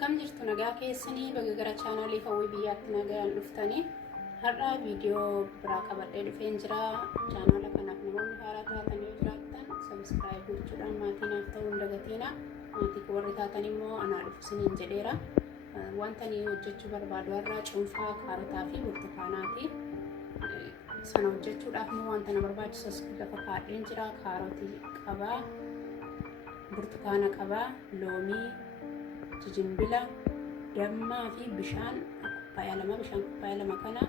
Akkam jirtu nagaa keessanii baga gara chaanaalii hawwii biyyaatti nagaan dhuftanii har'a viidiyoo biraa qabadhee dhufeen jira. Chaanaala kanaaf namoonni haaraa taatanii jiraattan subscribe gochuudhaan maatii naaf ta'uu hin dagatinaa. Maatii warri taatan immoo anaa dhufu isiniin jedheera. Wanta ani hojjechuu barbaadu har'a cuunfaa kaarotaa fi burtukaanaati. Sana hojjechuudhaaf immoo wanta na barbaachisu lafa kaadheen jira. Kaarotii qabaa, burtukaana qabaa, loomii, jimbila, dammaa fi bishaan kubbaa lama kana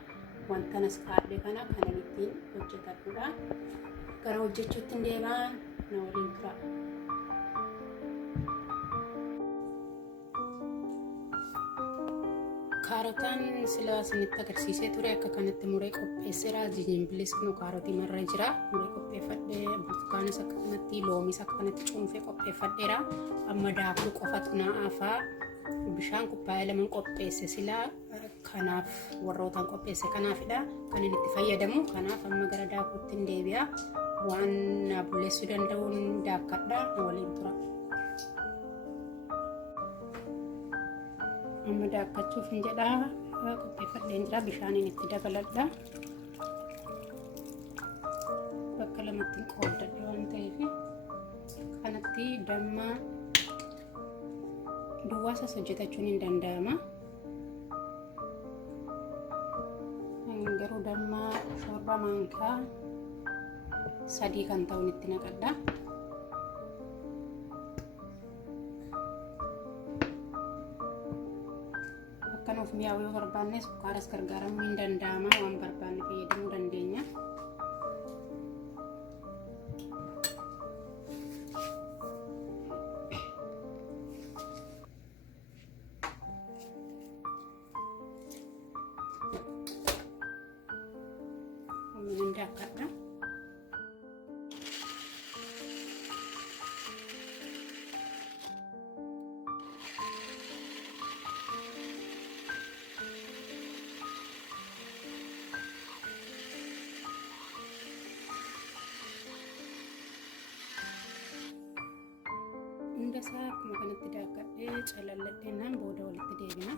wanta nas kaadhe kana kanan ittiin hojjetadhuudha. Gara hojjechuutti hin deemaa na waliin tura. Kaarotaan sila isinitti agarsiisee ture akka kanatti muree qopheesseera. Jimbilis nu kaarotii marra jira. Muree qopheeffadhee burtukaanas akka kanatti, loomis akka kanatti cuunfee qopheeffadheera. Amma daakuu qofatu naafaa. Bishaan kubbaa lama qopheesse sila kanaaf warrootaan qopheesse kanaafidha kan inni itti fayyadamu. Kanaaf amma gara daakuutti hin deebi'a. Waan na bulleessuu danda'uun daakkadha. Na waliin tura. Amma daakkachuuf hin jedhaa qopheeffadheen jira. Bishaaniin itti dabaladha. Bakka lamatti hin qooddadhe waan ta'eef kanatti dammaa duwwaasas hojjetachuun hin danda'ama. Garuu dammaa shoorba maankaa 3 kan ta'uun itti naqadha. Akkanuuf mi'aawu yoo barbaanne sukkaaras gargaaramuun hin danda'ama. Waan barbaanne fayyadamuu dandeenya. Daakadha. Hundasaa akkuma kanatti daakadhee calalladheenaan booda walitti deebina.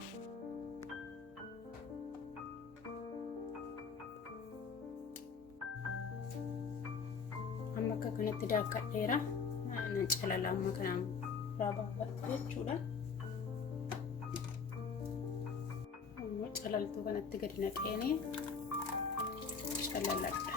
Amma akka kanatti daakkadheera. Nan calala amma kanaan baafadha jechuudha. Amma calaltuu kanatti gadi naqeeni calaladha.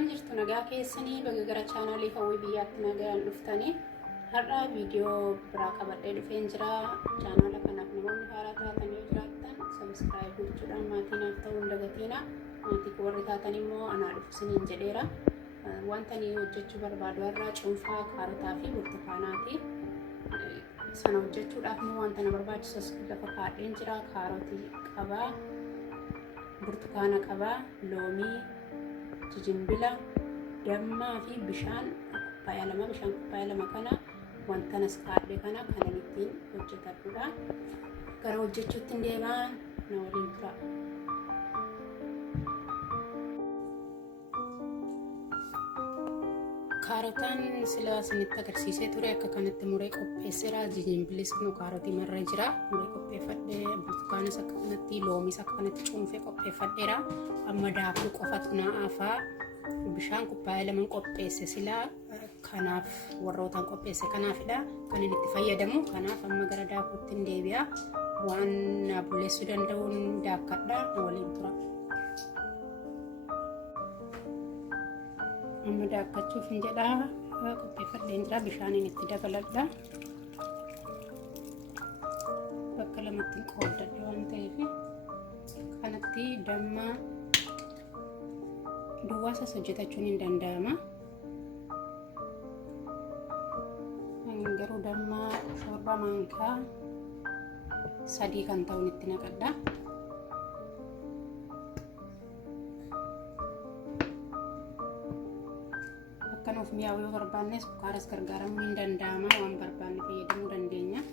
Akkam jirtu nagaa keessanii baga gara chaanaalii hawwii biyyaatti nagaan dhuftanii har'a viidiyoo biraa qabadhee dhufeen jira. Chaanaala kanaaf namoonni haaraa taatanii jiraattan subscribe gochuudhaan maatii naaf ta'uu hin dagatiina. Maatii warri taatan immoo anaa dhufu isiniin jedheera. Wanta ani hojjechuu barbaadu har'a cuunfaa kaarotaa fi burtukaanaati. Sana hojjechuudhaaf immoo wanta na barbaachisu lafa kaadheen jira. Kaarotii qabaa, burtukaana qabaa, loomii, jijimbila, dammaa fi bishaan kubbaa lama kana wanta nas kaadhe kana kanan ittiin hojjetadhuudha. Gara hojjechuutti hin deemaa na waliin tura. Kaarotaan sila isinitti agarsiisee ture akka kanatti muree qopheesseera. Jijimbilis nu kaarotii marra jira. Muree qopheeffadhee burtukaanas akka kanatti, loomis akka kanatti cuunfee qopheeffadheera. Amma daakuu qofatu naafaa. Bishaan kubbaa lama qopheesse sila kanaaf warrootaan qopheesse kanaafidha kan inni itti fayyadamu. Kanaaf amma gara daakuutti hin deebi'a. Waan na bulleessuu danda'uun daakkadha. Na waliin tura. Amma daakkachuuf hin jedhaa qopheeffadheen jira. Bishaaniin itti dabaladha. Bakka lamatti hin qooddadha waan ta'eef kanatti dammaa duwwaasas hojjetachuun hin danda'ama. Garuu dammaa shoorba maankaa 3 kan ta'uun itti naqadha. Akkanuuf mi'aawu yoo barbaannes sukkaaras gargaaramuun hin danda'ama. Waan barbaanne fayyadamuu dandeenya.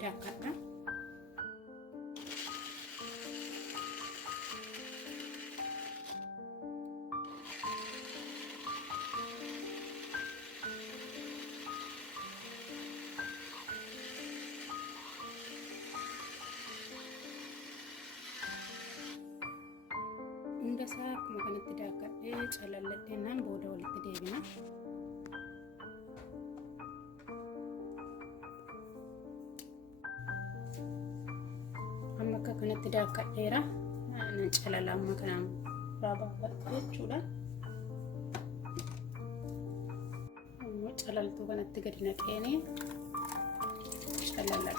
Daakadha. Hunda isaa akkuma kanatti daakadhee calalladheenaan booda walitti deebina. Amma akka kanatti daakkadheera. Nan calala amma kanaan baafadha jechuudha. Amma calaltuu kanatti gadi naqeeni calaladha.